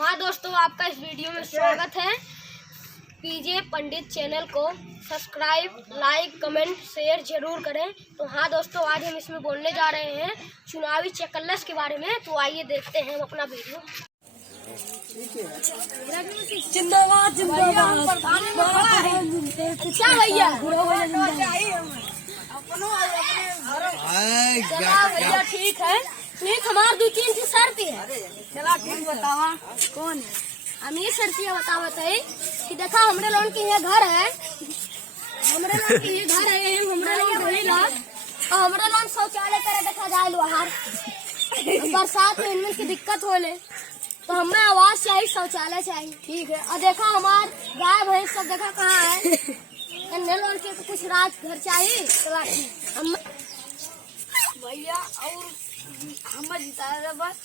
हाँ दोस्तों, आपका इस वीडियो में स्वागत है। पीजे पंडित चैनल को सब्सक्राइब, लाइक, कमेंट, शेयर जरूर करें। तो हाँ दोस्तों, आज हम इसमें बोलने जा रहे हैं चुनावी चकल्लस के बारे में। तो आइए देखते हैं हम अपना वीडियो। जिंदाबाद जिंदाबाद। क्या भैया? भैया ठीक है, नहीं हमार 2-3 की शर्त है। चला ठीक बतावा कौन है? हम ये शर्तियाँ बतावत है कि देखा हमरे लोन के यहाँ घर है, हमरे लोन के ये घर है, हमरे लोन रहेला और हमरे लोन शौचालय करे देखा जाए बाहर। बरसात में इनमें की दिक्कत होले तो हमें आवाज चाहिए, शौचालय चाहिए। ठीक है। और देखा हमार गाय भैंस सब देखा कहाँ है, अन्य लोन के तो कुछ राज घर चाहिए। तो भैया और हम जिता बस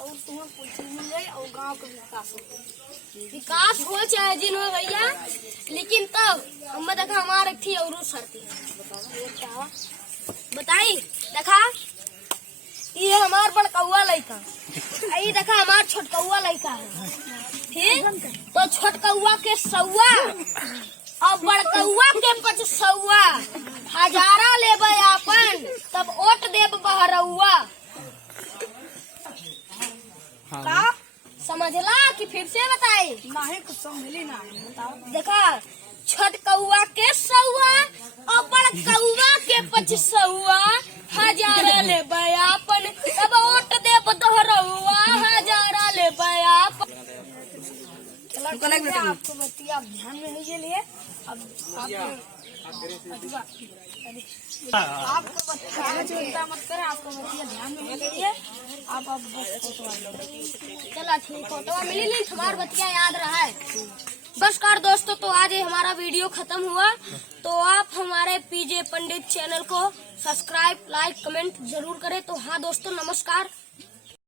और तुम्हें कुछ मिल जाए और गांव का विकास हो चाहे जिन हो भैया, लेकिन तब हमें देखा हमारे थी और शर्ती है। बताई देखा ये हमार बड़कौआ लड़का, ये देखा हमार छोटकौआ लड़का है। ठीक, तो छोटकौआ के 100 और बड़कौआ के 500 हजारा लेबे आपन, तब ओट देब बहरौआ। का समझला कि फिर से बताई? नहीं कुछ समझली ना, बताओ। देखा छोटकौआ के 100 और बड़कौआ के 500 हजारा लेबे आपन, तब ओट देब बहरौआ। हजारा लेबे आपन। आपको बतिया आप ध्यान में नहीं लिए। अब आपको बतिया चिंता मत करें, आपको बतिया ध्यान में नहीं लिए। आप फोटो चला ठीक, फोटो मिली नहीं, तुम्हारा बतिया याद रहा है। बस कर दोस्तों, तो आज ये हमारा वीडियो खत्म हुआ। तो आप हमारे पीजे पंडित चैनल को सब्सक्राइब, लाइक, कमेंट जरूर करें। तो हाँ दोस्तों, नमस्कार।